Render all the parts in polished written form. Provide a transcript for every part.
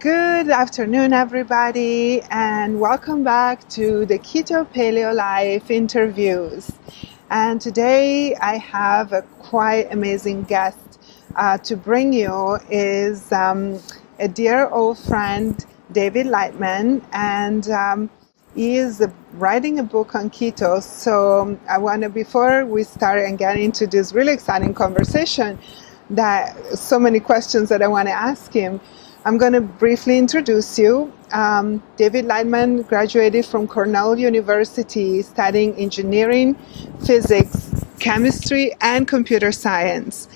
Good afternoon, everybody, and welcome back to the Keto Paleo Life interviews. And today I have a quite amazing guest to bring you is a dear old friend, Davight Lightman, and he is writing a book on keto. So I want to, before we start and get into this really exciting conversation, that so many questions that I want to ask him, I'm going to briefly introduce you. Davight Lightman graduated from Cornell University studying engineering, physics, chemistry, and computer science.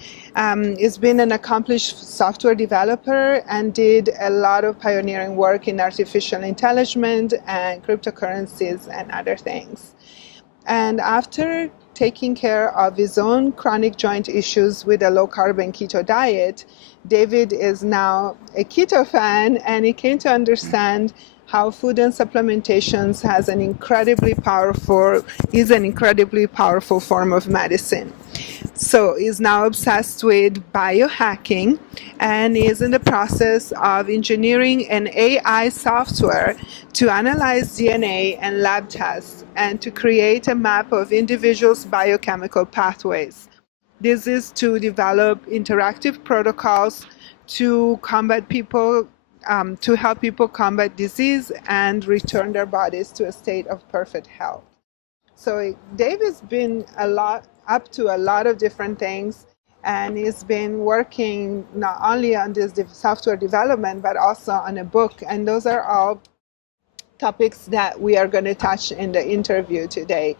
He's been an accomplished software developer and did a lot of pioneering work in artificial intelligence and cryptocurrencies and other things. And after taking care of his own chronic joint issues with a low-carb and keto diet, David is now a keto fan, and he came to understand how food and supplementations is an incredibly powerful form of medicine. So he's now obsessed with biohacking and is in the process of engineering an AI software to analyze DNA and lab tests and to create a map of individuals' biochemical pathways. This is to develop interactive protocols to help people combat disease and return their bodies to a state of perfect health. So David's been up to a lot of different things, and he's been working not only on this software development, but also on a book. And those are all topics that we are going to touch in the interview today.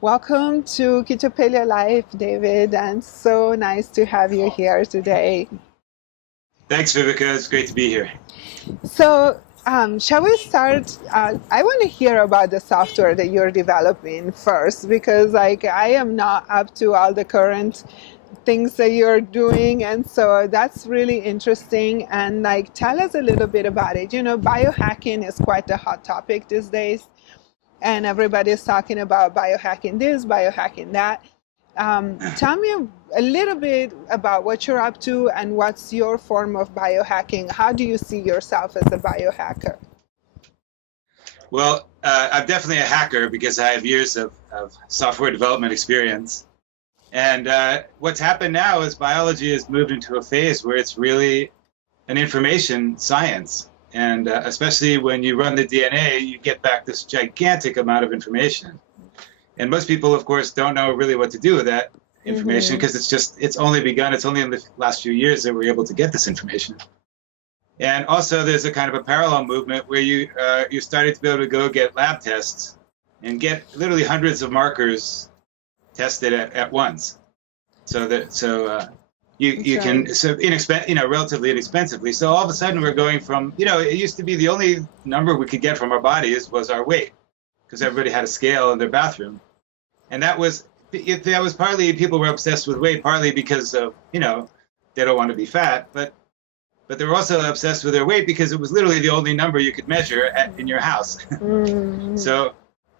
Welcome to Keto Paleo Life, David, and so nice to have you here today. Thanks, Vivica. It's great to be here. So, shall we start? I want to hear about the software that you're developing first, because I am not up to all the current things that you're doing, and so that's really interesting. And tell us a little bit about it. Biohacking is quite a hot topic these days, and everybody's talking about biohacking this, biohacking that. Tell me a little bit about what you're up to and what's your form of biohacking. How do you see yourself as a biohacker? Well, I'm definitely a hacker because I have years of software development experience. And what's happened now is biology has moved into a phase where it's really an information science. And especially when you run the DNA, you get back this gigantic amount of information. And most people, of course, don't know really what to do with that information because it's only begun. It's only in the last few years that we're able to get this information. And also there's a kind of a parallel movement where you're starting to be able to go get lab tests and get literally hundreds of markers tested at once. You can relatively inexpensively. So all of a sudden we're going from, it used to be the only number we could get from our bodies was our weight, because everybody had a scale in their bathroom. And that was partly people were obsessed with weight, partly because of, they don't want to be fat, but they were also obsessed with their weight because it was literally the only number you could measure in your house.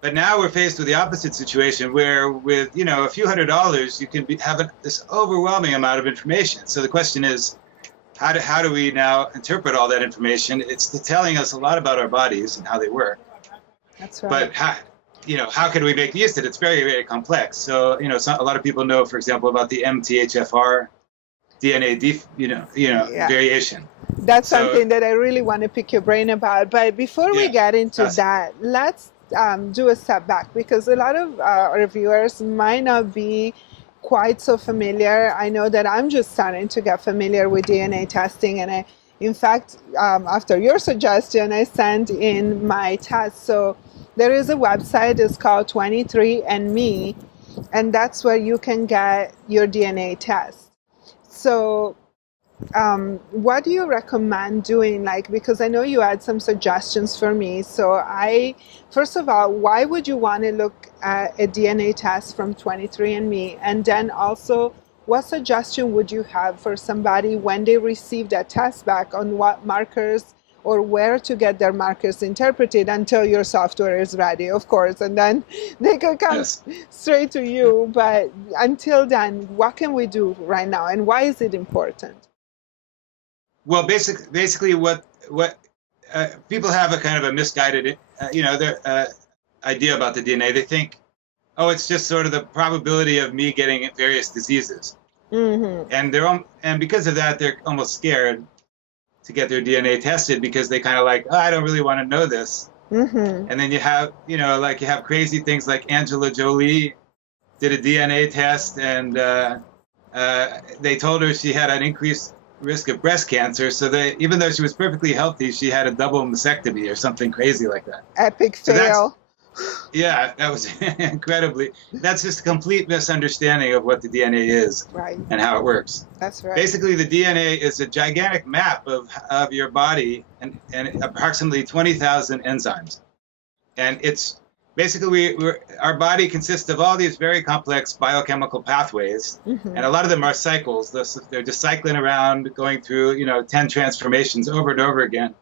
But now we're faced with the opposite situation where with, a few $100s, you can have this overwhelming amount of information. So the question is, how do we now interpret all that information? It's telling us a lot about our bodies and how they work. That's right. But how can we make use of it? It's very, very complex. So, a lot of people know, for example, about the MTHFR DNA variation. That's something that I really want to pick your brain about. But before we get into that, let's do a step back, because a lot of our viewers might not be quite so familiar. I know that I'm just starting to get familiar with DNA testing, and in fact, after your suggestion, I sent in my test. So there is a website, it's called 23andMe, and that's where you can get your DNA test. So what do you recommend doing? Because I know you had some suggestions for me. So first of all, why would you want to look at a DNA test from 23andMe? And then also, what suggestion would you have for somebody when they receive that test back on what markers or where to get their markers interpreted until your software is ready, of course, and then they can come straight to you. But until then, what can we do right now, and why is it important? Well, basically what what people have a kind of a misguided, idea about the DNA. They think, oh, it's just sort of the probability of me getting various diseases, and because of that, they're almost scared to get their DNA tested because they kind of like, oh, I don't really want to know this. And then you have, you have crazy things like Angela Jolie did a DNA test, and they told her she had an increased risk of breast cancer. So even though she was perfectly healthy, she had a double mastectomy or something crazy like that. Epic fail. Yeah, that was that's just a complete misunderstanding of what the DNA is, right, and how it works. That's right. Basically, the DNA is a gigantic map of your body and approximately 20,000 enzymes. And it's basically, our body consists of all these very complex biochemical pathways, and a lot of them are cycles. They're just cycling around, going through, 10 transformations over and over again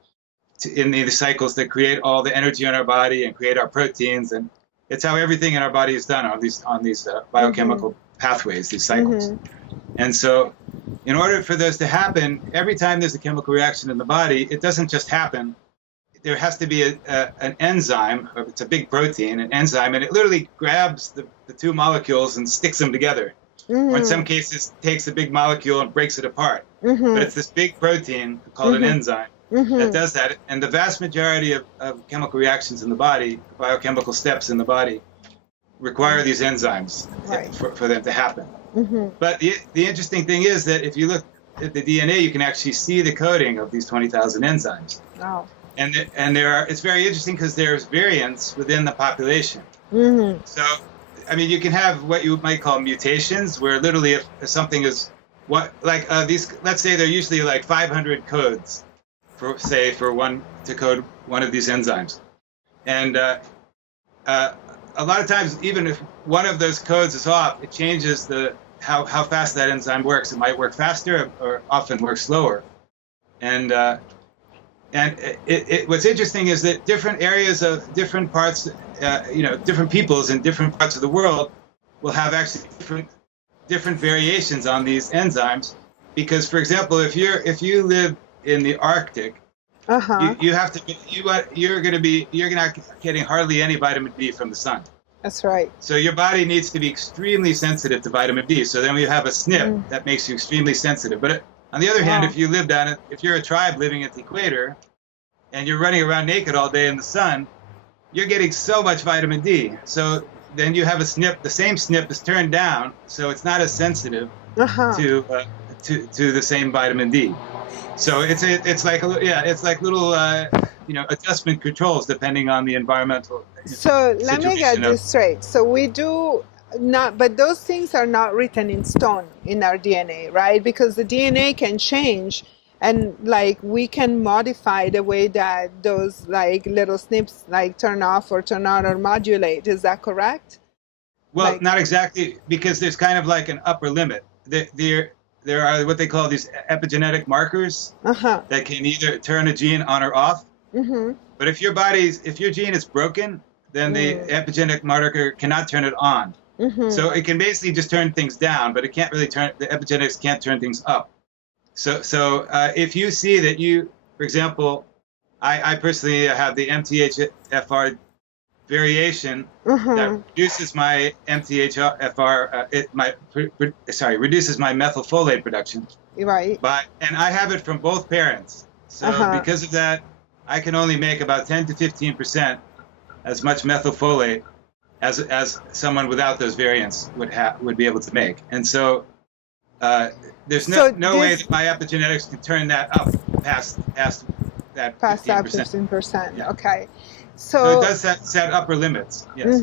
in the cycles that create all the energy in our body and create our proteins. And it's how everything in our body is done on these biochemical pathways, these cycles. And so in order for those to happen, every time there's a chemical reaction in the body, it doesn't just happen. There has to be an enzyme, or it's a big protein, an enzyme, and it literally grabs the two molecules and sticks them together. Or in some cases, takes a big molecule and breaks it apart. But it's this big protein called an enzyme that does that. And the vast majority of chemical reactions in the body, biochemical steps in the body, require these enzymes for them to happen. But the interesting thing is that if you look at the DNA, you can actually see the coding of these 20,000 enzymes. Wow. And it's very interesting because there's variance within the population. So, I mean, you can have what you might call mutations, where literally if something is these, let's say they're usually like 500 codes to code one of these enzymes. And a lot of times, even if one of those codes is off, it changes how fast that enzyme works. It might work faster or often work slower. And what's interesting is that different areas of different parts, different peoples in different parts of the world will have actually different variations on these enzymes. Because, for example, if you live in the Arctic, you're not getting hardly any vitamin D from the sun. That's right. So your body needs to be extremely sensitive to vitamin D. So then we have a SNP that makes you extremely sensitive. But on the other hand, if you're a tribe living at the equator and you're running around naked all day in the sun, you're getting so much vitamin D. So then you have a SNP, the same SNP is turned down, so it's not as sensitive to the same vitamin D. So it's like little adjustment controls depending on the environmental. So let me get this straight. So we do not, but those things are not written in stone in our DNA, right? Because the DNA can change, and we can modify the way that those little SNPs turn off or turn on or modulate. Is that correct? Well, not exactly, because there's kind of like an upper limit. There are what they call these epigenetic markers that can either turn a gene on or off. But if your gene is broken, then the epigenetic marker cannot turn it on. So it can basically just turn things down, but it can't really the epigenetics can't turn things up. So if you see that for example, I personally have the MTHFR variation that reduces my MTHFR, reduces my methylfolate production. Right. And I have it from both parents. So because of that, I can only make about 10 to 15% as much methylfolate as someone without those variants would be able to make. And so there's no way that my epigenetics can turn that up past that 15%. Yeah. Okay. So it does set upper limits. Yes.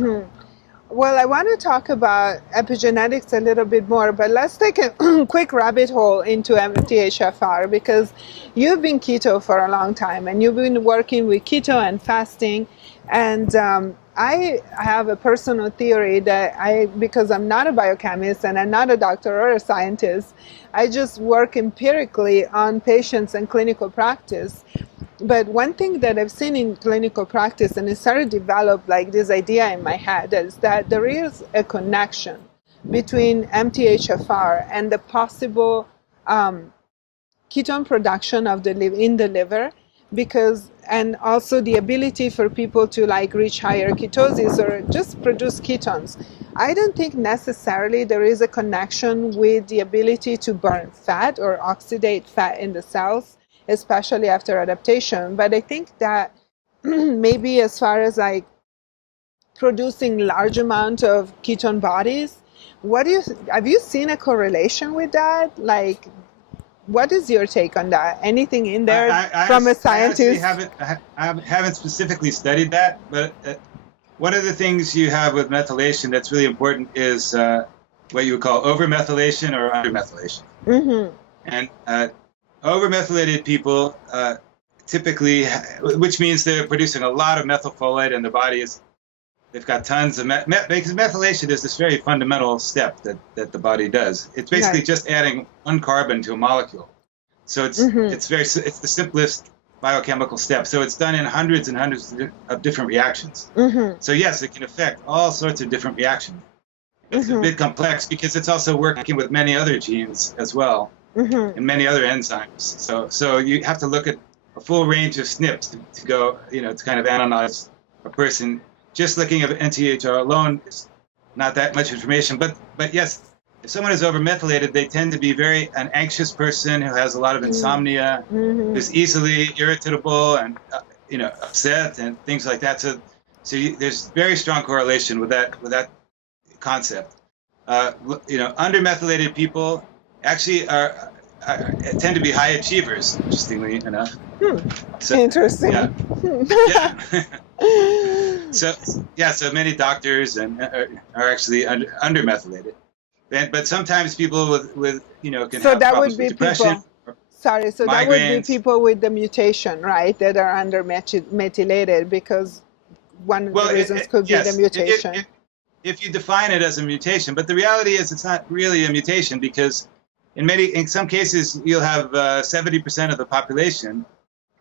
Well, I want to talk about epigenetics a little bit more, but let's take a quick rabbit hole into MTHFR, because you've been keto for a long time and you've been working with keto and fasting. And I have a personal theory that because I'm not a biochemist and I'm not a doctor or a scientist, I just work empirically on patients and clinical practice. But one thing that I've seen in clinical practice, and it started to develop this idea in my head, is that there is a connection between MTHFR and the possible ketone production in the liver, because, and also the ability for people to like reach higher ketosis or just produce ketones. I don't think necessarily there is a connection with the ability to burn fat or oxidate fat in the cells, especially after adaptation. But I think that maybe as far as like producing large amount of ketone bodies, have you seen a correlation with that? Like, what is your take on that? Anything in there from a scientist? I haven't specifically studied that, but one of the things you have with methylation that's really important is what you would call overmethylation or undermethylation. Mm-hmm. And overmethylated people typically, which means they're producing a lot of methylfolate and the body is, they've got tons of because methylation is this very fundamental step that the body does. It's basically just adding one carbon to a molecule. So it's it's the simplest biochemical step. So it's done in hundreds and hundreds of different reactions. Mm-hmm. So yes, it can affect all sorts of different reactions. It's a bit complex because it's also working with many other genes as well and many other enzymes. So you have to look at a full range of SNPs to go, to kind of analyze a person. Just looking at MTHFR alone is not that much information, but yes, if someone is overmethylated, they tend to be an anxious person who has a lot of insomnia, who's easily irritable and upset and things like that. So there's very strong correlation with that concept. Undermethylated people actually tend to be high achievers, interestingly enough. So, interesting. Yeah. Yeah. So many doctors are actually undermethylated, but sometimes people with can have problems with depression. That would be people with the mutation, right? That are undermethylated because one of the reasons could be the mutation. If you define it as a mutation, but the reality is it's not really a mutation because in some cases you'll have 70% of the population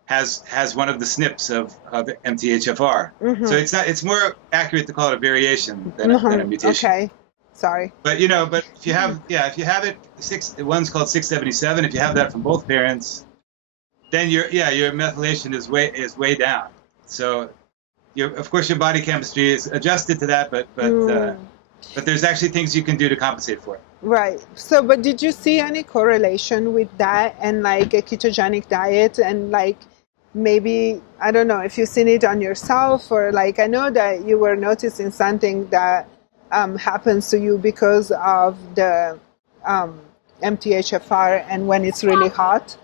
has one of the SNPs of MTHFR. So it's more accurate to call it a variation than a mutation. Okay, sorry. But if you have it, one's called 677. If you have that from both parents, then your methylation is way down. So of course your body chemistry is adjusted to that, but there's actually things you can do to compensate for it. Right. So, but did you see any correlation with that and like a ketogenic diet and like maybe, I don't know if you've seen it on yourself or like, I know that you were noticing something that happens to you because of the MTHFR and when it's really hot.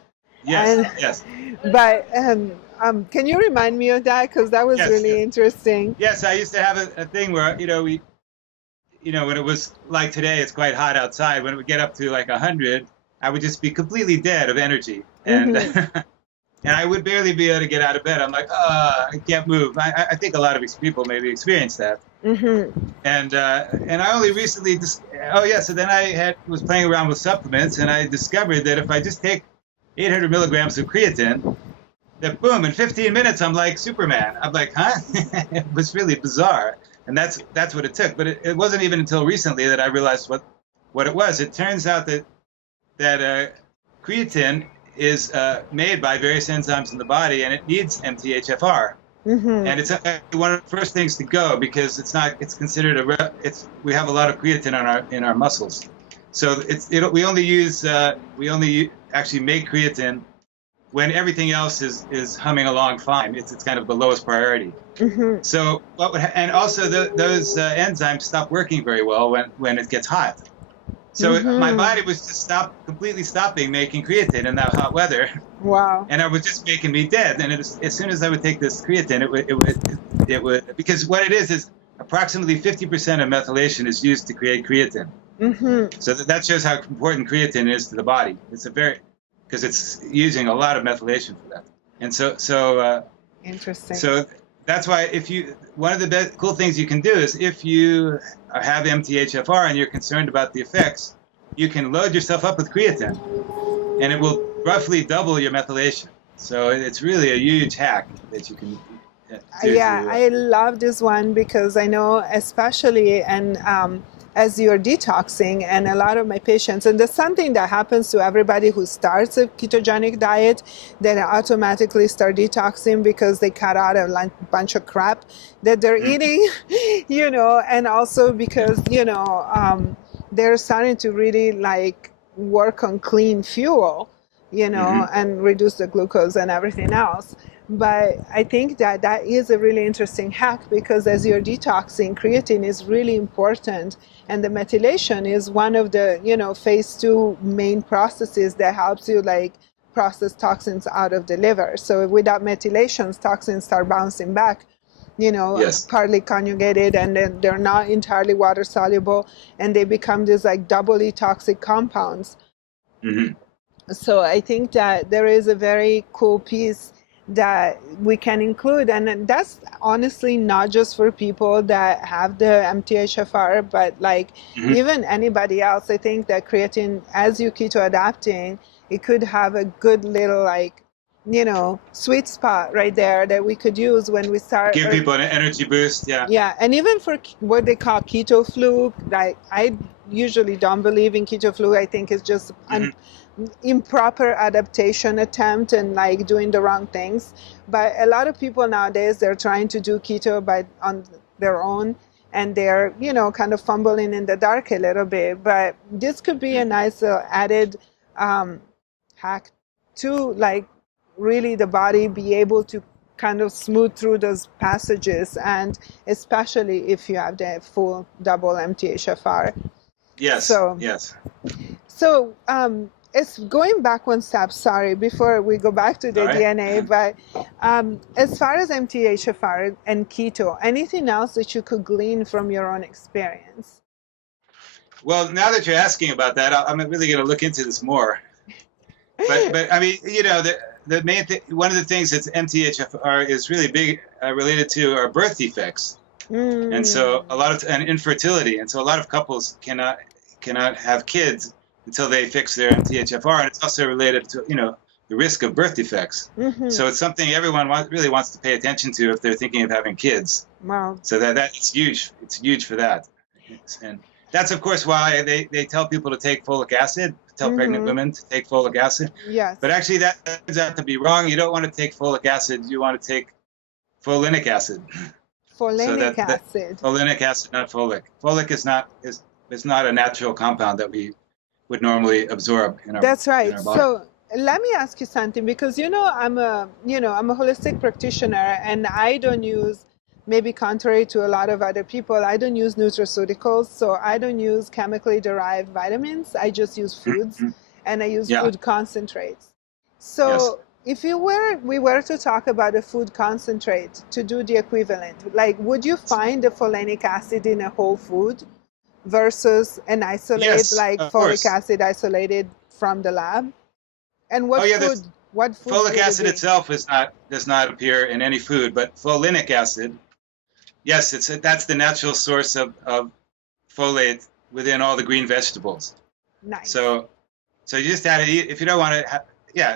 Yes. But can you remind me of that? Because that was really interesting. Yes, I used to have a thing where, when it was like today, it's quite hot outside. When it would get up to like 100, I would just be completely dead of energy. And and I would barely be able to get out of bed. I'm like, I can't move. I think a lot of people maybe experience that. And I only recently so then I was playing around with supplements and I discovered that if I just take 800 milligrams of creatine, that boom, in 15 minutes I'm like Superman. I'm like, huh? It was really bizarre. And that's what it took. But it wasn't even until recently that I realized what it was. It turns out that creatine is made by various enzymes in the body, and it needs MTHFR. And it's one of the first things to go because it's considered we have a lot of creatine in our muscles. So we only actually make creatine when everything else is humming along fine. It's kind of the lowest priority. So and also those enzymes stop working very well when it gets hot. So my body was just completely stopping making creatine in that hot weather. Wow. And it was just making me dead. And as soon as I would take this creatine, it would because what it is approximately 50% of methylation is used to create creatine. So that shows how important creatine is to the body. Because it's using a lot of methylation for that. And so interesting. So that's why one of the cool things you can do is if you have MTHFR and you're concerned about the effects, you can load yourself up with creatine and it will roughly double your methylation. So it's really a huge hack that you can do. I love this one because I know especially, and as you're detoxing. And a lot of my patients, and that's something that happens to everybody who starts a ketogenic diet, they automatically start detoxing because they cut out a bunch of crap that they're eating, you know, and also because, you know, they're starting to really like work on clean fuel, you know, and reduce the glucose and everything else. But I think that that is a really interesting hack, because as you're detoxing, creatine is really important. And the methylation is one of the, you know, phase 2 main processes that helps you like process toxins out of the liver. So without methylations, toxins start bouncing back, you know, partly conjugated, and then they're not entirely water soluble, and they become these like doubly toxic compounds. So I think that there is a very cool piece that we can include, and that's honestly not just for people that have the MTHFR, but like even anybody else. I think that creatine, as you keto adapting, it could have a good little like, you know, sweet spot right there that we could use when we start. Give people an energy boost, Yeah, and even for what they call keto flu, like I usually don't believe in keto flu. I think it's just an improper adaptation attempt and like doing the wrong things. But a lot of people nowadays, they're trying to do keto on their own, and they're, you know, kind of fumbling in the dark a little bit. But this could be a nice added hack to like really the body be able to kind of smooth through those passages, and especially if you have the full double MTHFR. So it's going back one step, sorry, before we go back to the DNA, but as far as MTHFR and keto, anything else that you could glean from your own experience? Well, now that you're asking about that, I'm really going to look into this more. But I mean, you know, the main thing, one of the things that's MTHFR is really big related to are birth defects, and so and infertility, and so a lot of couples cannot have kids until they fix their MTHFR, and it's also related to, you know, the risk of birth defects. So it's something everyone really wants to pay attention to if they're thinking of having kids. Wow! So that's huge. It's huge for that, and that's of course why they tell people to take folic acid. Tell pregnant women to take folic acid. Yes. But actually that turns out to be wrong. You don't want to take folic acid. You want to take folinic acid. Folinic acid. Folinic acid, not folic. Folic is not a natural compound that we would normally absorb in our That's right. In our body. So let me ask you something, because you know I'm a holistic practitioner, and I don't use, maybe contrary to a lot of other people, I don't use nutraceuticals, so I don't use chemically derived vitamins. I just use foods, and I use food concentrates. So if we were to talk about a food concentrate to do the equivalent, like would you find the folinic acid in a whole food versus an isolate like folic acid isolated from the lab? And what food? Folic acid itself does not appear in any food, but folinic acid, yes, that's the natural source of folate within all the green vegetables. Nice. So you just have to eat, if you don't want to,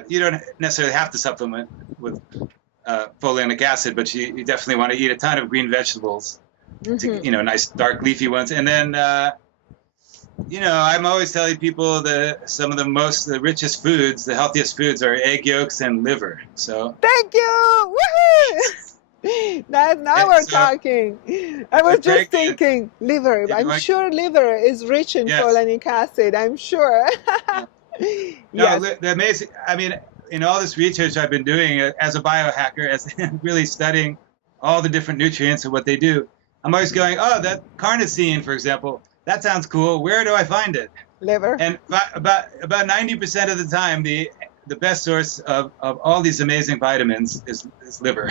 you don't necessarily have to supplement with folinic acid, but you definitely want to eat a ton of green vegetables, to, you know, nice dark leafy ones. And then, you know, I'm always telling people that some of the richest foods, the healthiest foods are egg yolks and liver. So thank you. Woohoo! Now we're talking. I was just thinking liver. I'm sure liver is rich in folinic acid. I'm sure. No, the amazing. I mean, in all this research I've been doing as a biohacker, as really studying all the different nutrients and what they do, I'm always going, oh, that carnosine, for example, that sounds cool. Where do I find it? Liver. And about 90% of the time, the best source of all these amazing vitamins is liver.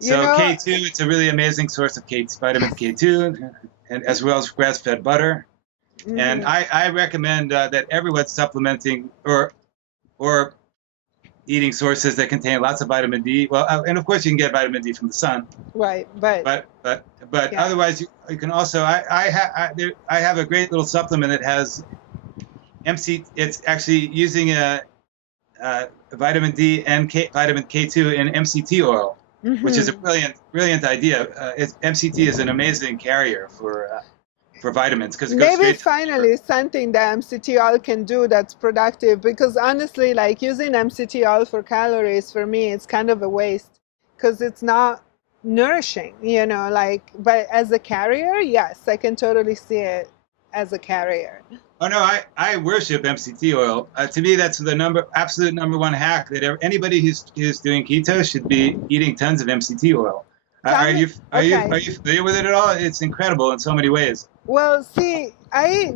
So K2, it's a really amazing source of vitamin K2, and as well as grass-fed butter. And I recommend that everyone's supplementing or eating sources that contain lots of vitamin D. Well, and of course you can get vitamin D from the sun. Right, but otherwise you can also. I have a great little supplement that has It's actually using a vitamin D and vitamin K2 in MCT oil. Which is a brilliant idea. MCT is an amazing carrier for for vitamins because it goes Maybe straight to the finally liver. something that MCT oil can do that's productive, because honestly, like using MCT oil for calories, for me, it's kind of a waste because it's not nourishing, you know, like, but as a carrier, yes, I can totally see it as a carrier. Oh no, I worship MCT oil. To me, that's the absolute number one hack that anybody who's doing keto should be eating tons of MCT oil. Tell Are me, you okay. familiar with it at all? It's incredible in so many ways. Well, see, I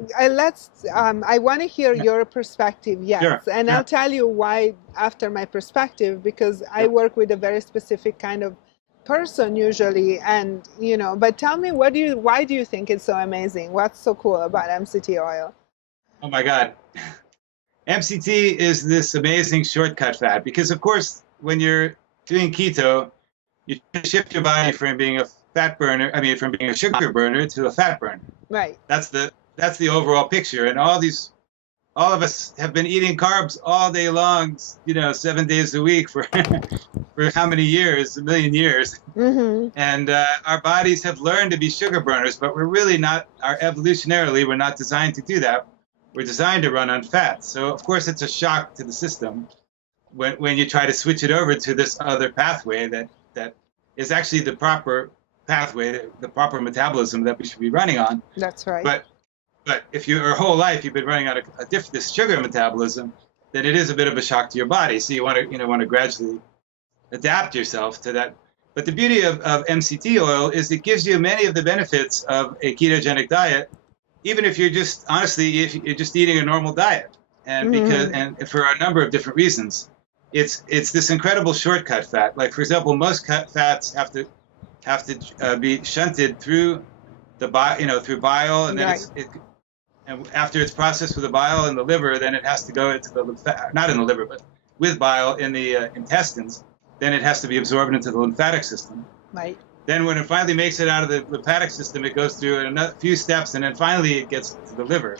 want to hear your perspective, yes, Sure, and I'll sure. tell you why after my perspective, because I Yep. work with a very specific kind of person usually, and you know. But tell me, why do you think it's so amazing? What's so cool about MCT oil? Oh my God. MCT is this amazing shortcut fat because, of course, when you're doing keto, you shift your body from being a from being a sugar burner to a fat burner. Right. That's the overall picture. And all of us have been eating carbs all day long, 7 days a week for for how many years? A million years. Mm-hmm. And our bodies have learned to be sugar burners, but we're really not. Evolutionarily, we're not designed to do that. We're designed to run on fat. So of course, it's a shock to the system when you try to switch it over to this other pathway that is actually the proper pathway, the proper metabolism that we should be running on. That's right. But if your whole life you've been running on this sugar metabolism, then it is a bit of a shock to your body. So you want to gradually adapt yourself to that. But the beauty of MCT oil is it gives you many of the benefits of a ketogenic diet, even if you're just eating a normal diet, and for a number of different reasons. It's this incredible shortcut fat. Like, for example, most fats have to be shunted through the through bile, and then Right. and after it's processed with the bile in the liver, then it has to go into not in the liver, but with bile in the intestines. Then it has to be absorbed into the lymphatic system. Right. Then when it finally makes it out of the lymphatic system, it goes through a few steps, and then finally it gets to the liver.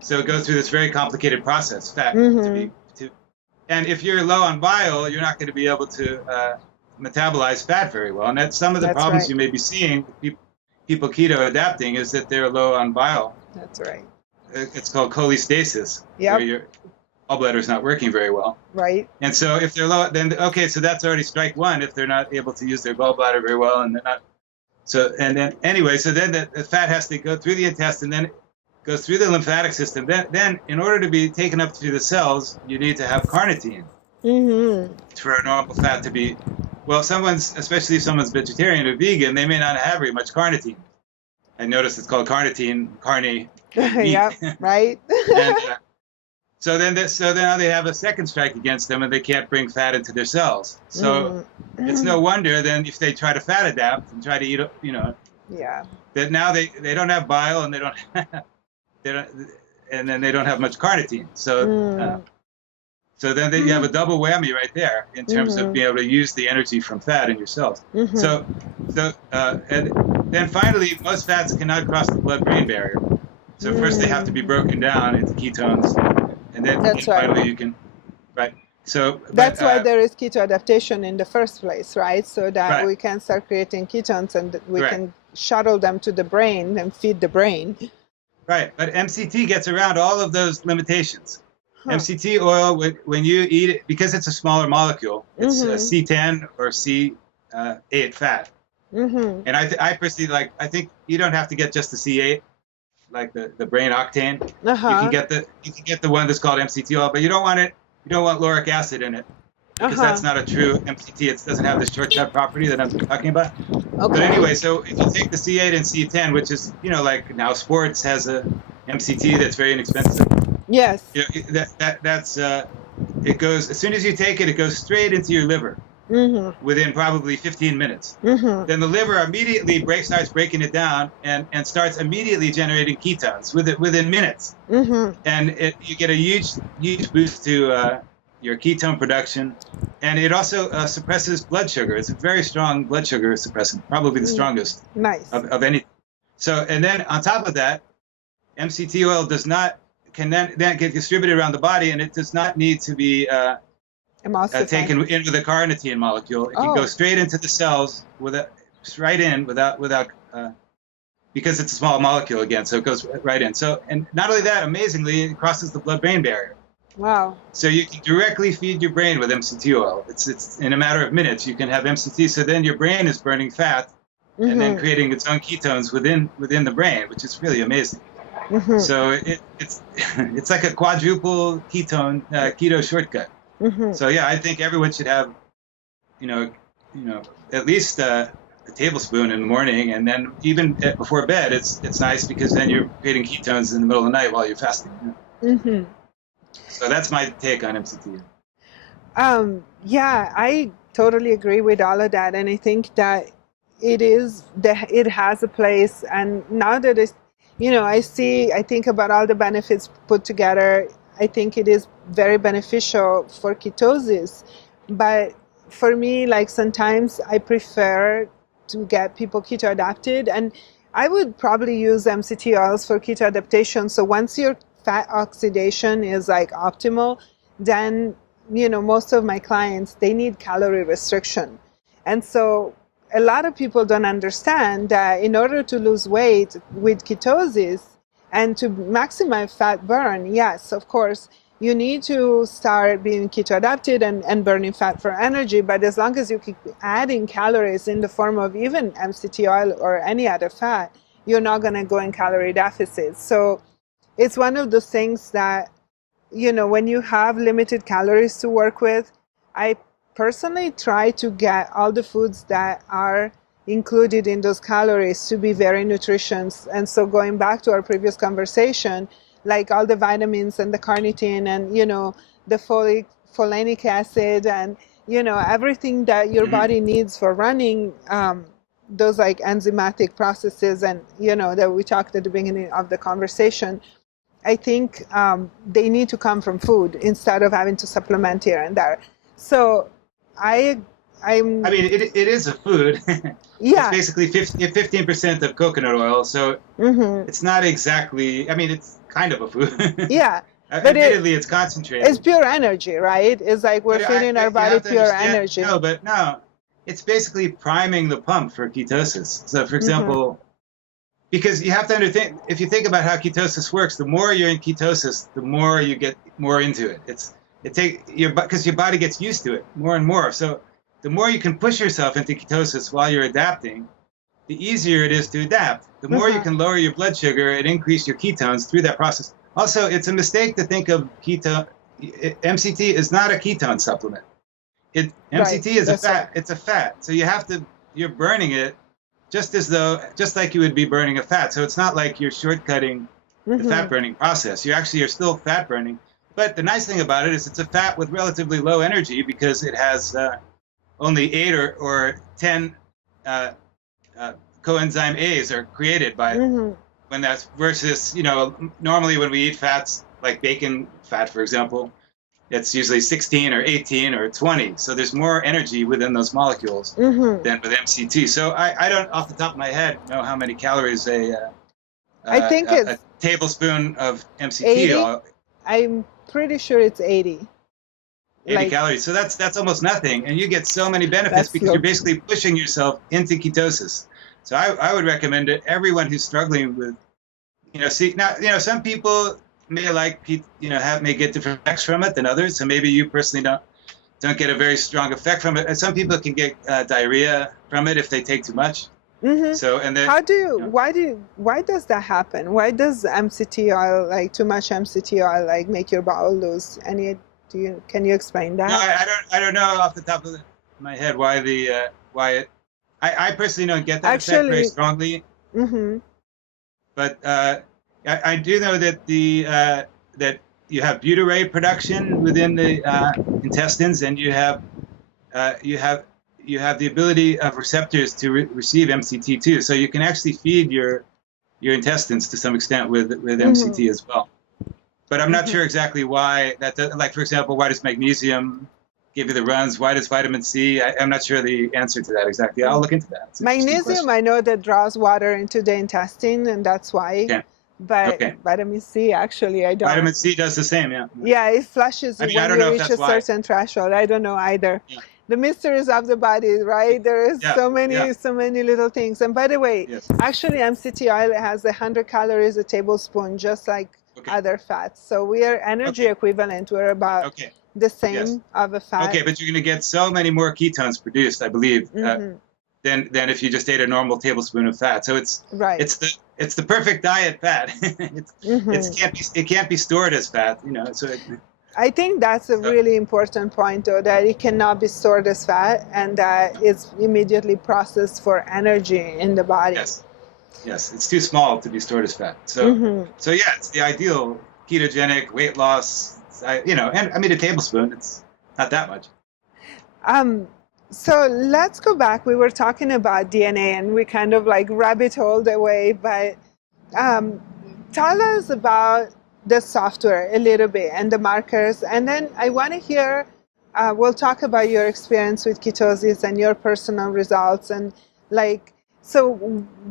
So it goes through this very complicated process, and if you're low on bile, you're not going to be able to metabolize fat very well. And that's some of the problems you may be seeing with people keto adapting, is that they're low on bile. That's right. It's called cholestasis, Yep. where your gallbladder is not working very well. Right. And so if they're low, then okay, so that's already strike one. If they're not able to use their gallbladder very well, and they're not, so then the fat has to go through the intestine, then it goes through the lymphatic system. Then in order to be taken up through the cells, you need to have carnitine. Mm-hmm. For a normal fat to be, well, especially if someone's vegetarian or vegan, they may not have very much carnitine. I noticed it's called carnitine, carne. Yep. Right. And, so now they have a second strike against them, and they can't bring fat into their cells. So it's no wonder then if they try to fat adapt and try to eat, Yeah. that now they don't have bile, and and then they don't have much carnitine. So so then you have a double whammy right there in terms of being able to use the energy from fat in your cells. So and then finally, most fats cannot cross the blood-brain barrier. So first they have to be broken down into ketones, and then finally you can, right? So that's why there is keto adaptation in the first place, right? So that we can start creating ketones, and we can shuttle them to the brain and feed the brain. Right, but MCT gets around all of those limitations. MCT oil, when you eat it, because it's a smaller molecule, it's C10 or C8 fat. And I personally I think you don't have to get just the C8, like the brain octane. You can get the one that's called MCT oil, but you don't want lauric acid in it, because that's not a true MCT. It doesn't have the shortcut property that I'm talking about. Okay. But anyway, so if you take the C8 and C10, which is, like now sports has a MCT that's very inexpensive. Yes. That's it goes, as soon as you take it, it goes straight into your liver within probably 15 minutes. Then the liver immediately starts breaking it down and starts immediately generating ketones within minutes. And you get a huge boost to your ketone production, and it also suppresses blood sugar. It's a very strong blood sugar suppressant, probably the strongest of any. So, and then on top of that, MCT oil can then get distributed around the body, and it does not need to be taken in with a carnitine molecule. It can go straight into the cells without because it's a small molecule again, so it goes right in. So, and not only that, amazingly, it crosses the blood-brain barrier. Wow. So you can directly feed your brain with MCT oil. It's in a matter of minutes you can have MCT. So then your brain is burning fat and then creating its own ketones within the brain, which is really amazing. So it's like a quadruple keto shortcut. So yeah, I think everyone should have, at least a tablespoon in the morning, and then even before bed, it's nice because then you're creating ketones in the middle of the night while you're fasting. So that's my take on MCT. Yeah, I totally agree with all of that, and I think that it has a place. And now that it's, I think about all the benefits put together. I think it is very beneficial for ketosis, but for me, like sometimes I prefer to get people keto adapted, and I would probably use MCT oils for keto adaptation. So once your fat oxidation is like optimal, then most of my clients, they need calorie restriction. And so a lot of people don't understand that in order to lose weight with ketosis and to maximize fat burn, yes, of course, you need to start being keto adapted and burning fat for energy. But as long as you keep adding calories in the form of even MCT oil or any other fat, you're not going to go in calorie deficit. So it's one of those things that, when you have limited calories to work with, I personally try to get all the foods that are included in those calories to be very nutritious. And so going back to our previous conversation, like all the vitamins and the carnitine and, the folinic acid and, everything that your body needs for running, those like enzymatic processes and, that we talked at the beginning of the conversation, I think they need to come from food instead of having to supplement here and there. So I mean, it is a food. Yeah. It's basically 15% of coconut oil. So it's not exactly, it's kind of a food. Yeah. But admittedly, it's concentrated. It's pure energy, right? It's like we're feeding our body pure energy. No. It's basically priming the pump for ketosis. So, for example, because you have to understand, if you think about how ketosis works, the more you're in ketosis, the more you get more into it. Because your body gets used to it more and more. So the more you can push yourself into ketosis while you're adapting, the easier it is to adapt. The more you can lower your blood sugar and increase your ketones through that process. Also, it's a mistake to think of MCT is not a ketone supplement. MCT is a fat. Right. It's a fat. So you're burning it just like you would be burning a fat. So it's not like you're shortcutting the fat burning process. You're still fat burning. But the nice thing about it is it's a fat with relatively low energy because it has only 8 or 10 coenzyme A's are created by when that's versus, normally when we eat fats like bacon fat, for example, it's usually 16 or 18 or 20. So there's more energy within those molecules than with MCT. So I don't, off the top of my head, know how many calories I think it's a tablespoon of MCT 80? I'm pretty sure it's 80. 80 calories. So that's almost nothing. And you get so many benefits because you're basically pushing yourself into ketosis. So I would recommend it. Everyone who's struggling with, some people may may get different effects from it than others. So maybe you personally don't get a very strong effect from it. And some people can get diarrhea from it if they take too much. So and then why does that happen? Why does MCT oil, like too much MCT oil, like make your bowel loose? Can you explain that? No, I don't know off the top of my head why I personally don't get that effect very strongly. But I do know that that you have butyrate production within the intestines, and you have the ability of receptors to receive MCT too. So you can actually feed your intestines to some extent with MCT as well. But I'm not sure exactly why that does, like, for example, why does magnesium give you the runs? Why does vitamin C? I'm not sure the answer to that exactly. I'll look into that. Magnesium, I know that draws water into the intestine, and that's why. Yeah. But vitamin C, actually, I don't. Vitamin C does the same, yeah. Yeah, it flushes you when you reach a certain threshold. I don't know either. Yeah. the mysteries of the body, right? There is so many little things. And by the way, actually MCT oil has 100 calories a tablespoon, just like other fats. So we are energy equivalent. We're about the same of a fat. Okay, but you're going to get so many more ketones produced, I believe, than if you just ate a normal tablespoon of fat. So it's the perfect diet fat. It can't be stored as fat, you know. So I think that's a really important point, though, that it cannot be stored as fat and that it's immediately processed for energy in the body. Yes, it's too small to be stored as fat. So so yeah, it's the ideal ketogenic weight loss. You know, and I mean a tablespoon, it's not that much. So let's go back. We were talking about DNA and we kind of like rabbit holed away, but tell us about the software a little bit and the markers. And then I want to hear, we'll talk about your experience with ketosis and your personal results. And like, so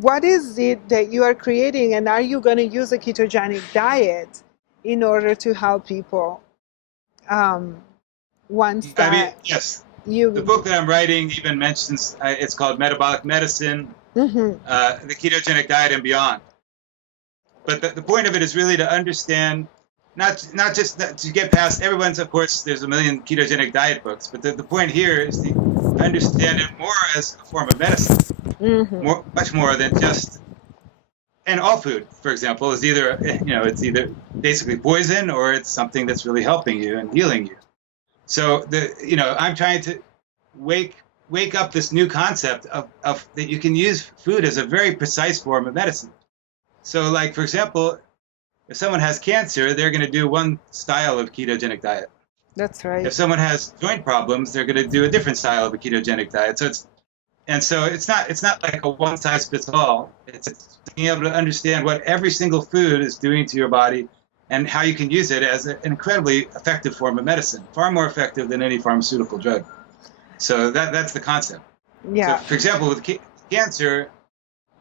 what is it that you are creating, and are you going to use a ketogenic diet in order to help people? Once that the book that I'm writing even mentions, it's called Metabolic Medicine, the Ketogenic Diet and Beyond. But the point of it is really to understand, not just to get past everyone's, of course, there's a million ketogenic diet books, but the point here is to understand it more as a form of medicine, much more than just, and all food, for example, is either, you know, it's either basically poison or it's something that's really helping you and healing you. So you know, I'm trying to wake up this new concept of that you can use food as a very precise form of medicine. So like, for example, if someone has cancer, they're going to do one style of ketogenic diet. That's right. If someone has joint problems, they're going to do a different style of a ketogenic diet. So it's not like a one size fits all. It's being able to understand what every single food is doing to your body and how you can use it as an incredibly effective form of medicine, far more effective than any pharmaceutical drug. So that's the concept. Yeah. So for example, with cancer,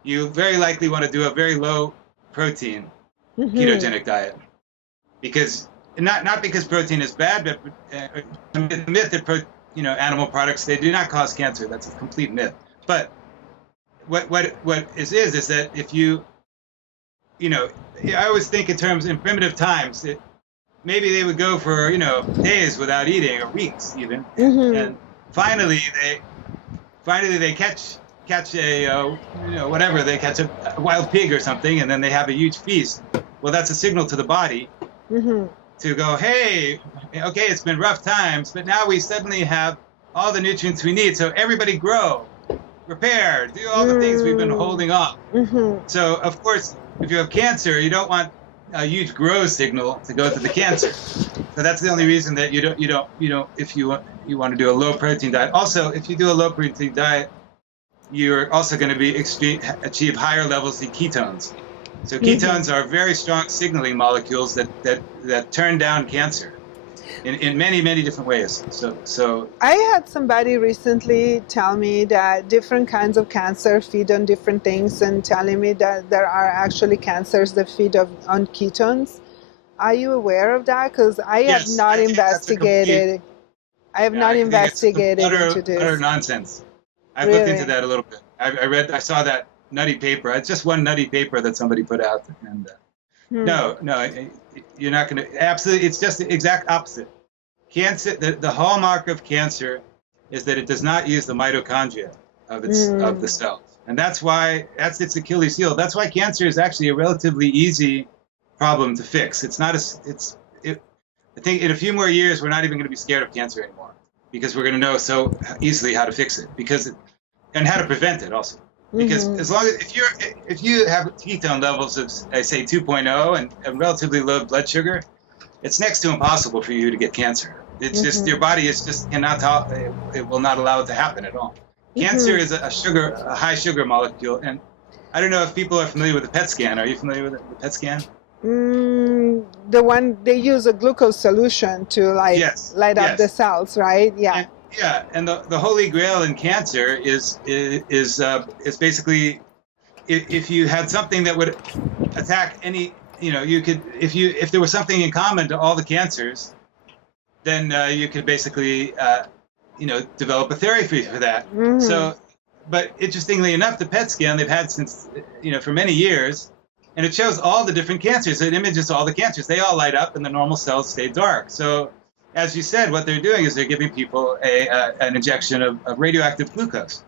you very likely want to do a very low protein ketogenic diet, because not because protein is bad, but the myth that animal products, they do not cause cancer. That's a complete myth. But what is that if you know, I always think in terms in primitive times, maybe they would go for days without eating, or weeks even, and finally they catch a whatever, they catch a wild pig or something, and then they have a huge feast. Well, that's a signal to the body to go, hey, okay, it's been rough times, but now we suddenly have all the nutrients we need, so everybody grow, repair, do all the things we've been holding off. So of course, if you have cancer, you don't want a huge growth signal to go to the cancer. So that's the only reason that you don't if you want to do a low protein diet. Also, if you do a low protein diet, you're also going to achieve higher levels of ketones. So ketones are very strong signaling molecules that turn down cancer in many, many different ways. So I had somebody recently tell me that different kinds of cancer feed on different things, and telling me that there are actually cancers that feed on ketones. Are you aware of that? Because I have not investigated. I have not investigated into this. Utter nonsense. I've looked into that a little bit. I saw that nutty paper. It's just one nutty paper that somebody put out, and no, you're not going to. Absolutely, it's just the exact opposite. Cancer. The hallmark of cancer is that it does not use the mitochondria of the cells, and that's its Achilles heel. That's why cancer is actually a relatively easy problem to fix. It's not I think in a few more years we're not even going to be scared of cancer anymore, because we're going to know so easily how to fix it, and how to prevent it also. Because as long as if you have ketone levels of, I say, 2.0 and a relatively low blood sugar, it's next to impossible for you to get cancer. It's just your body cannot it will not allow it to happen at all. Cancer is a high sugar molecule, and I don't know if people are familiar with the PET scan. Are you familiar with the PET scan? The one they use a glucose solution to light up the cells, right? Yeah. And the holy grail in cancer is basically if you had something that would attack any, you could, if there was something in common to all the cancers, then you could basically develop a therapy for that. So, but interestingly enough, the PET scan they've had since, for many years, and it shows all the different cancers. It images all the cancers. They all light up and the normal cells stay dark. So as you said, what they're doing is they're giving people an injection of radioactive glucose.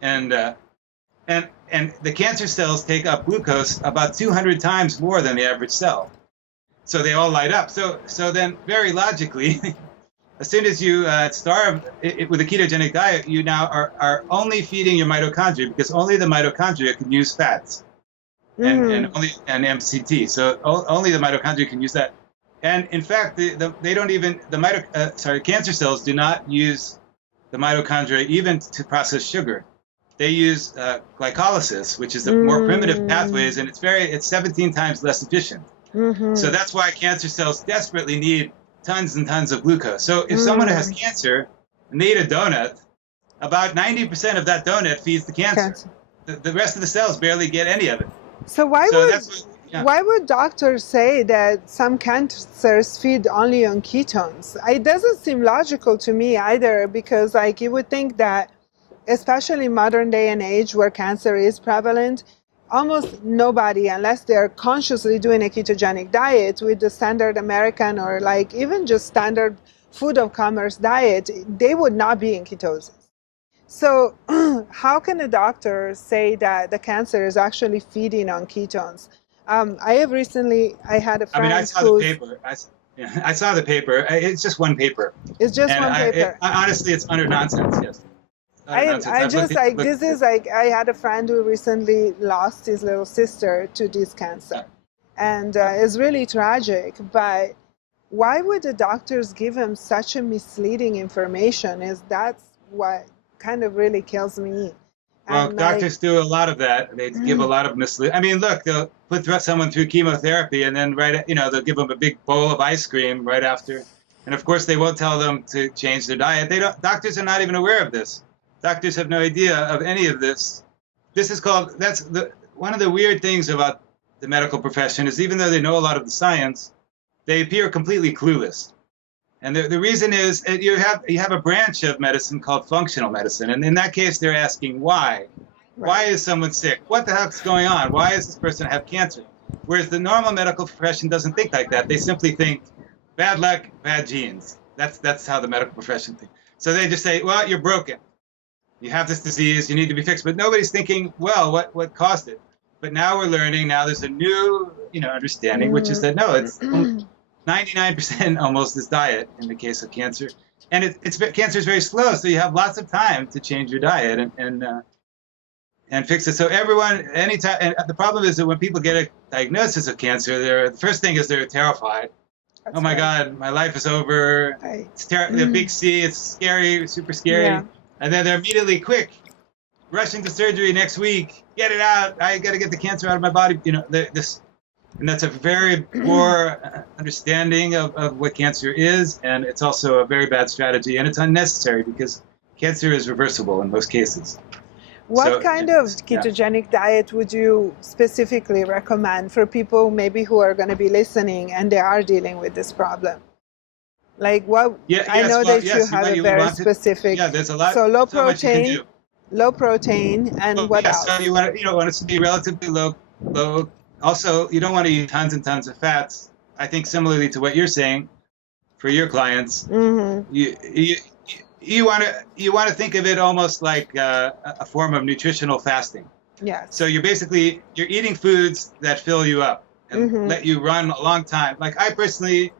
And the cancer cells take up glucose about 200 times more than the average cell. So they all light up. So then very logically, as soon as you starve with a ketogenic diet, you now are only feeding your mitochondria, because only the mitochondria can use fats and only an MCT. So only the mitochondria can use that. And in fact, they don't even cancer cells do not use the mitochondria even to process sugar. They use glycolysis, which is the more primitive pathways, and it's 17 times less efficient. So that's why cancer cells desperately need tons and tons of glucose. So if someone has cancer and they eat a donut, about 90% of that donut feeds the cancer. The rest of the cells barely get any of it. So why would doctors say that some cancers feed only on ketones? It doesn't seem logical to me either, because you would think that, especially in modern day and age where cancer is prevalent, almost nobody, unless they're consciously doing a ketogenic diet with the standard American or even just standard food of commerce diet, they would not be in ketosis. So how can a doctor say that the cancer is actually feeding on ketones? I had a friend I saw the paper. I saw the paper. It's just one paper. It's just one paper. Honestly, it's utter nonsense, yes. I had a friend who recently lost his little sister to this cancer, and it's really tragic. But why would the doctors give him such a misleading information? That's what kind of really kills me. Well, doctors do a lot of that. They give a lot of misleading. I mean, look, they'll put someone through chemotherapy, and then they'll give them a big bowl of ice cream right after, and of course they won't tell them to change their diet. Doctors are not even aware of this. Doctors have no idea of any of this. One of the weird things about the medical profession is, even though they know a lot of the science, they appear completely clueless. And the reason is you have a branch of medicine called functional medicine, and in that case they're asking why. Right. Why is someone sick? What the heck's going on? Why does this person have cancer? Whereas the normal medical profession doesn't think like that. They simply think bad luck, bad genes. That's how the medical profession thinks. So they just say, well, you're broken. You have this disease, you need to be fixed. But nobody's thinking, well, what caused it? But now we're learning, now there's a new, understanding, which is that, no, it's 99% almost is diet in the case of cancer. And cancer is very slow, so you have lots of time to change your diet and fix it. So anytime, and the problem is that when people get a diagnosis of cancer, the first thing is they're terrified. That's oh my God, my life is over. Right. It's the big C, it's scary, super scary. Yeah. And then they're immediately rushing to surgery next week. Get it out. I got to get the cancer out of my body. And that's a very poor understanding of what cancer is. And it's also a very bad strategy. And it's unnecessary, because cancer is reversible in most cases. What kind of ketogenic diet would you specifically recommend for people maybe who are going to be listening and they are dealing with this problem? I know that you have a very specific. There's a lot. So low protein, and what else? So you want it to be relatively low. Also, you don't want to eat tons and tons of fats. I think similarly to what you're saying, for your clients, you want to think of it almost like a form of nutritional fasting. Yeah. So you're eating foods that fill you up and let you run a long time. Like I personally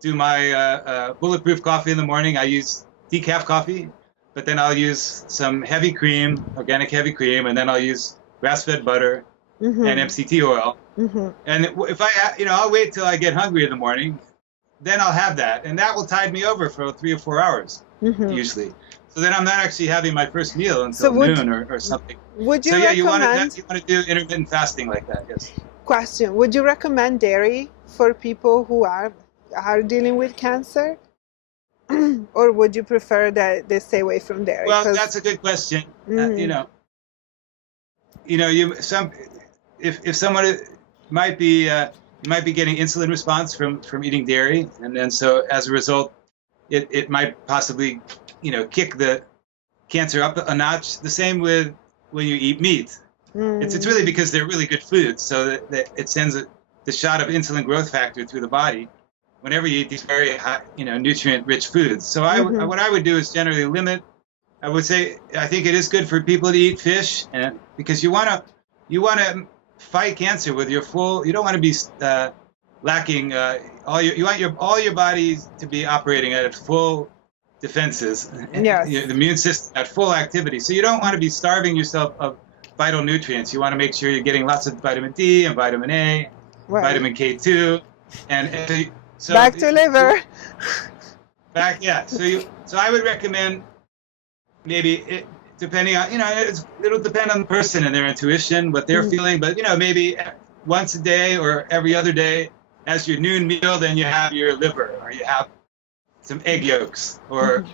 do my bulletproof coffee in the morning. I use decaf coffee, but then I'll use some heavy cream, organic heavy cream, and then I'll use grass-fed butter and MCT oil. And if I'll wait till I get hungry in the morning, then I'll have that, and that will tide me over for 3 or 4 hours usually. So then I'm not actually having my first meal until noon or something. Would you recommend? You want to do intermittent fasting like that? Yes. Question: would you recommend dairy for people who are dealing with cancer, or would you prefer that they stay away from dairy? Well, that's a good question. If someone might be getting insulin response from eating dairy, and then so as a result, it might possibly kick the cancer up a notch. The same with when you eat meat. It's really because they're really good foods, so that it sends the shot of insulin growth factor through the body whenever you eat these very high, nutrient-rich foods. So what I would do is generally limit. I would say I think it is good for people to eat fish, and because you want to fight cancer with your full. You don't want to be lacking you want all your body to be operating at full defenses. Yes. The immune system at full activity. So you don't want to be starving yourself of vital nutrients. You want to make sure you're getting lots of vitamin D and vitamin A, vitamin K2, and so back to liver. So I would recommend maybe depending on it'll depend on the person and their intuition, what they're feeling, but maybe once a day or every other day as your noon meal, then you have your liver or you have some egg yolks or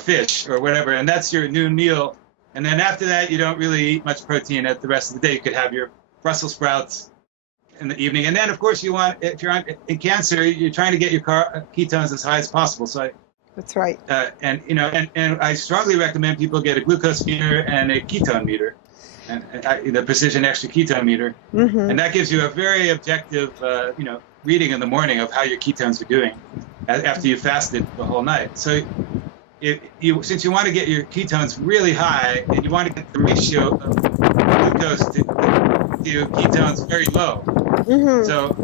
fish or whatever, and that's your noon meal. And then after that, you don't really eat much protein at the rest of the day. You could have your Brussels sprouts in the evening. And then, of course, if you're in cancer, you're trying to get your ketones as high as possible. So that's right. And I strongly recommend people get a glucose meter and a ketone meter, and the precision extra ketone meter. And that gives you a very objective, reading in the morning of how your ketones are doing after you fasted the whole night. So since you want to get your ketones really high and you want to get the ratio of glucose to ketones very low, so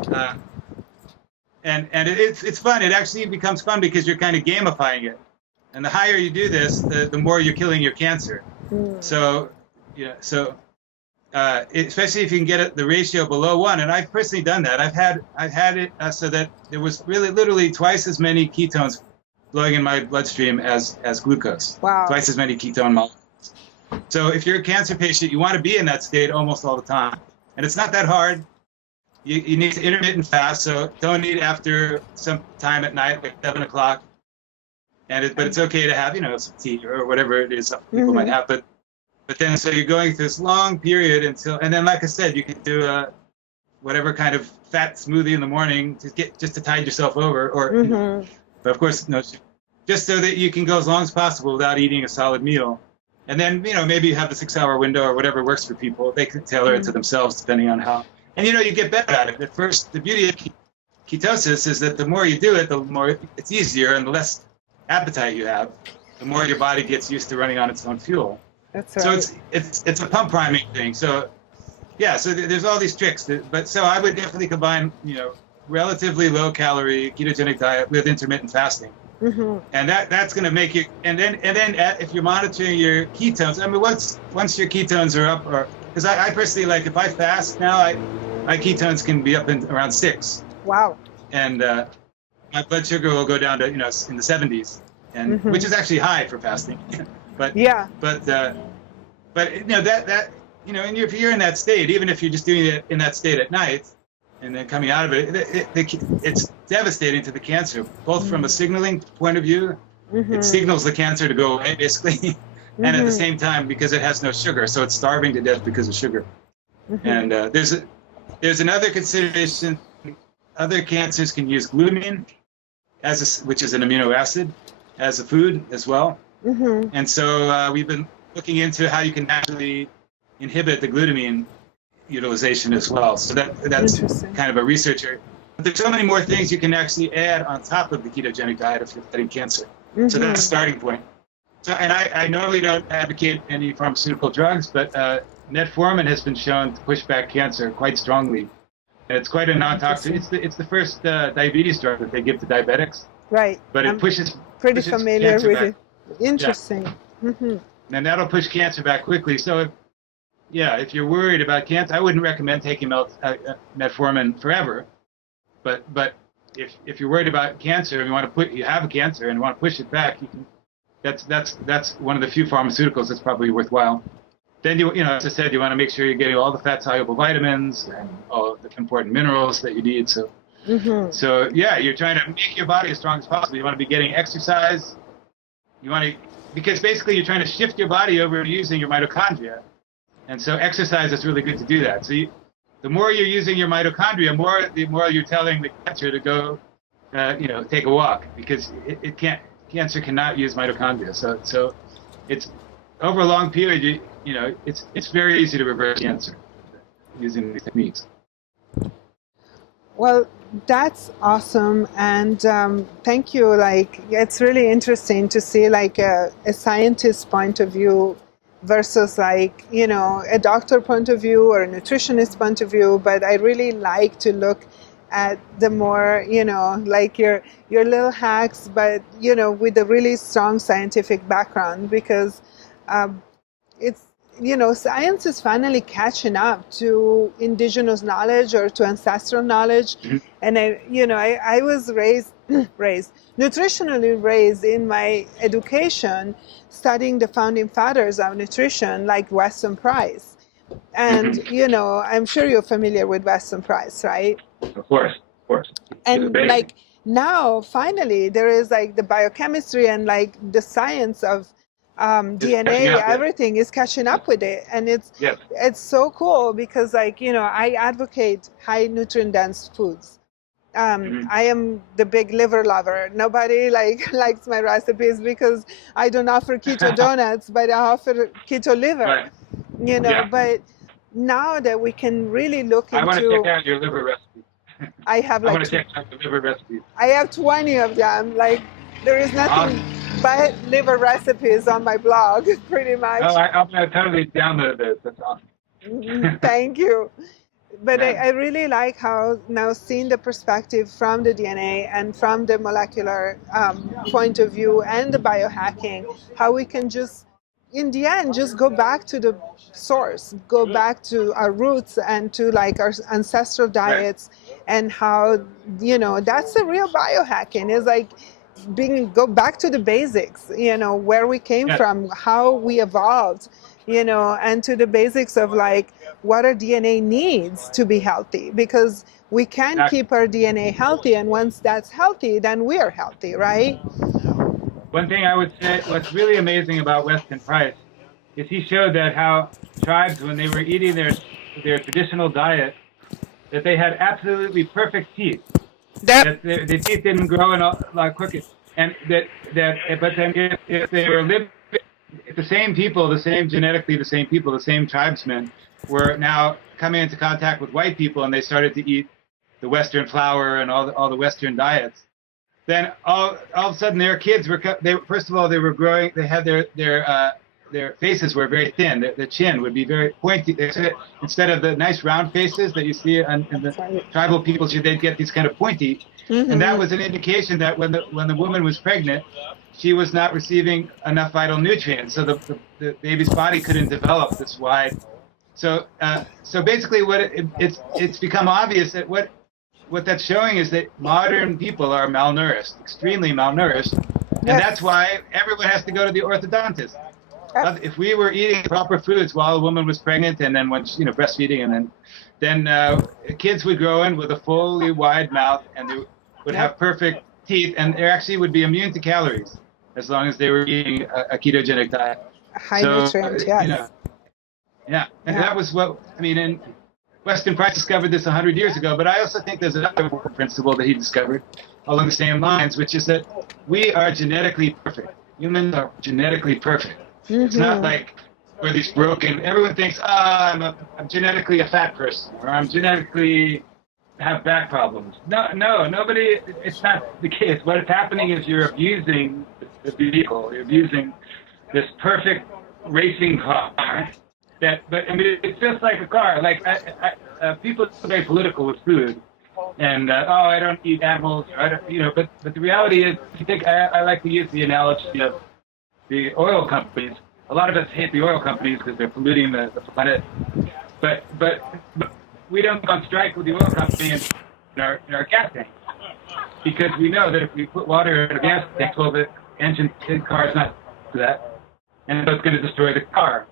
it's fun. It actually becomes fun because you're kind of gamifying it, and the higher you do this, the more you're killing your cancer. So especially if you can get the ratio below 1, and I've personally done that. I've had it so that there was literally twice as many ketones flowing in my bloodstream as glucose. Wow. Twice as many ketone molecules. So if you're a cancer patient, you want to be in that state almost all the time. And it's not that hard. You need to intermittent fast, so don't eat after some time at night, like 7 o'clock. But it's okay to have, some tea or whatever it is people might have. But then, so you're going through this long period and then, like I said, you can do whatever kind of fat smoothie in the morning just to tide yourself over, but of course, no, just so that you can go as long as possible without eating a solid meal. And then, maybe you have the 6-hour window or whatever works for people. They can tailor it to themselves depending on how. And, you get better at it. At first, the beauty of ketosis is that the more you do it, the more it's easier and the less appetite you have, the more your body gets used to running on its own fuel. That's right. So it's a pump priming thing. So, so there's all these tricks. So I would definitely combine, relatively low calorie ketogenic diet with intermittent fasting, and that's going to make you. And then if you're monitoring your ketones, I mean, once your ketones are up, or because I personally if I fast now, my ketones can be up in around 6. Wow. And my blood sugar will go down to in the 70s, and which is actually high for fasting. But and if you're in that state, even if you're just doing it in that state at night. And then coming out of it's devastating to the cancer, both from a signaling point of view. It signals the cancer to go away, basically, and at the same time, because it has no sugar, so it's starving to death because of sugar. And there's another consideration. Other cancers can use glutamine, which is an amino acid, as a food as well. And so we've been looking into how you can naturally inhibit the glutamine utilization as well. So that's kind of a researcher. But there's so many more things you can actually add on top of the ketogenic diet if you're fighting cancer. So that's a starting point. So, and I normally don't advocate any pharmaceutical drugs, but metformin has been shown to push back cancer quite strongly. And it's quite a non-toxic. It's the first diabetes drug that they give to diabetics. Right. But it pushes pretty familiar with back. it. Interesting. And that'll push cancer back quickly. So if you're worried about cancer, I wouldn't recommend taking metformin forever. But if you're worried about cancer and you have a cancer and want to push it back, you can. That's one of the few pharmaceuticals that's probably worthwhile. Then as I said, you want to make sure you're getting all the fat-soluble vitamins and all the important minerals that you need. So you're trying to make your body as strong as possible. You want to be getting exercise. Because basically you're trying to shift your body over to using your mitochondria. And so exercise is really good to do that. So the more you're using your mitochondria, the more you're telling the cancer to go, take a walk, because it can't. cancer cannot use mitochondria. So it's over a long period, it's very easy to reverse cancer using these techniques. Well, that's awesome, and thank you. Like, it's really interesting to see like a scientist's point of view versus like, a doctor point of view or a nutritionist point of view. But I really like to look at the more, like your little hacks, but with a really strong scientific background, because it's science is finally catching up to indigenous knowledge or to ancestral knowledge. Mm-hmm. And I was raised nutritionally raised in my education, studying the founding fathers of nutrition like Weston Price. And Mm-hmm. I'm sure you're familiar with Weston Price, right? Of course. And like now finally there is like the biochemistry and like the science of DNA, everything is catching up with it, and it's so cool because like I advocate high nutrient dense foods. I am the big liver lover. Nobody likes my recipes because I don't offer keto donuts, but I offer keto liver. Right. But now that we can really look into, I want to check out your liver recipe. I have like I want to check out the liver recipes. I have 20 of them. Like, there is nothing but liver recipes on my blog, pretty much. Oh, I'm going to totally download this. That's awesome. Thank you. But I really like how now seeing the perspective from the DNA and from the molecular point of view and the biohacking, how we can just, in the end, just go back to the source, go back to our roots and to like our ancestral diets, and how, that's the real biohacking, is like go back to the basics, where we came from, how we evolved, and to the basics of like what our DNA needs to be healthy, because we can keep our DNA healthy, and once that's healthy, then we are healthy, right? One thing I would say, what's really amazing about Weston Price is he showed that how tribes, when they were eating their traditional diet, that they had absolutely perfect teeth. That the teeth didn't grow in a lot quicker, and but then if they were living, the same people, the same tribesmen were now coming into contact with white people, and they started to eat the Western flour and all the Western diets. Then all of a sudden their kids were first of all they were growing. They had their faces were very thin. Their chin would be very pointy. Instead of the nice round faces that you see in the tribal peoples, they'd get these kind of pointy. Mm-hmm. And that was an indication that when the woman was pregnant, she was not receiving enough vital nutrients, so the baby's body couldn't develop this wide. So basically, it's become obvious that what that's showing is that modern people are malnourished, extremely malnourished, and that's why everyone has to go to the orthodontist. If we were eating proper foods while a woman was pregnant, and then when breastfeeding, and then kids would grow in with a fully wide mouth, and they would have perfect teeth, and they actually would be immune to calories as long as they were eating a ketogenic diet. High nutrient, yes. And that was and Weston Price discovered this 100 years ago, but I also think there's another principle that he discovered along the same lines, which is that we are genetically perfect. Humans are genetically perfect. Mm-hmm. It's not like we're these broken. Everyone thinks, I'm genetically a fat person, or I'm genetically have back problems. No, nobody. It's not the case. What is happening is you're abusing the vehicle. You're abusing this perfect racing car. It's just like a car. Like people are very political with food, and I don't eat animals. But the reality is, I like to use the analogy of the oil companies. A lot of us hate the oil companies because they're polluting the planet. But we don't go on strike with the oil company in our gas tank, because we know that if we put water in a gas tank, well, the car is not to that, and so it's going to destroy the car.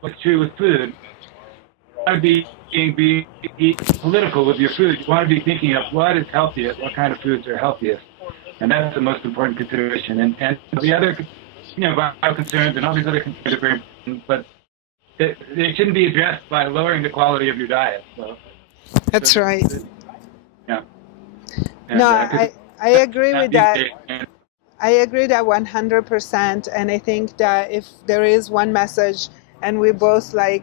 What's true with food? You want to be political with your food. You want to be thinking of what is healthiest, what kind of foods are healthiest, and that's the most important consideration. And the other, bio concerns and all these other concerns are very important, but they shouldn't be addressed by lowering the quality of your diet. That's right. Yeah. And, I agree with that. I agree that 100%. And I think that if there is one message, and we both like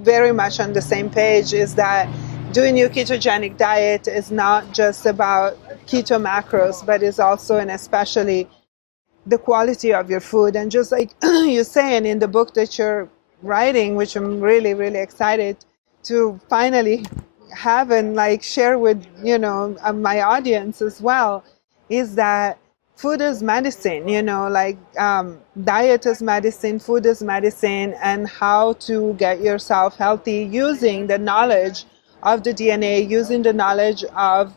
very much on the same page, is that doing your ketogenic diet is not just about keto macros, but is also and especially the quality of your food. And just like you're saying in the book that you're writing, which I'm really, really excited to finally have and like share with, my audience as well, is that food is medicine, like diet is medicine, food is medicine, and how to get yourself healthy using the knowledge of the DNA, using the knowledge of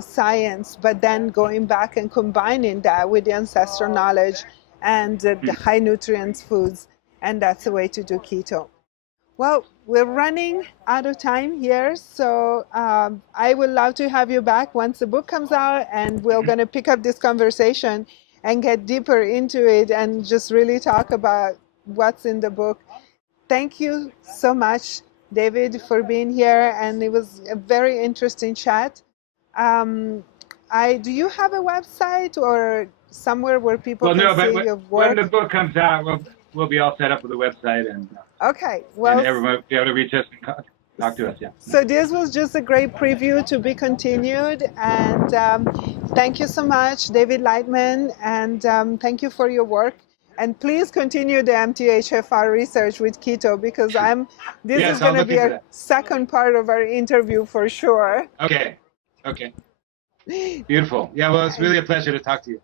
science, but then going back and combining that with the ancestral knowledge and the high nutrients foods. And that's the way to do keto. Well, we're running out of time here, so I would love to have you back once the book comes out, and we're going to pick up this conversation and get deeper into it and just really talk about what's in the book. Thank you so much, David, for being here, and it was a very interesting chat. Do you have a website or somewhere where people can see your work? When the book comes out, we'll be all set up with a website, and okay, well, and everyone will be able to reach us and talk to us. Yeah. So this was just a great preview to be continued, and thank you so much, Davight Lightman, and thank you for your work. And please continue the MTHFR research with keto, because this is going to be our second part of our interview for sure. Okay. Beautiful. Yeah, well, it's really a pleasure to talk to you.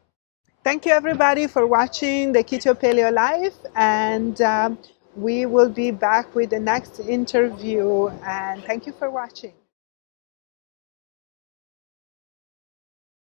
Thank you, everybody, for watching the Keto Paleo Life, and we will be back with the next interview, and thank you for watching.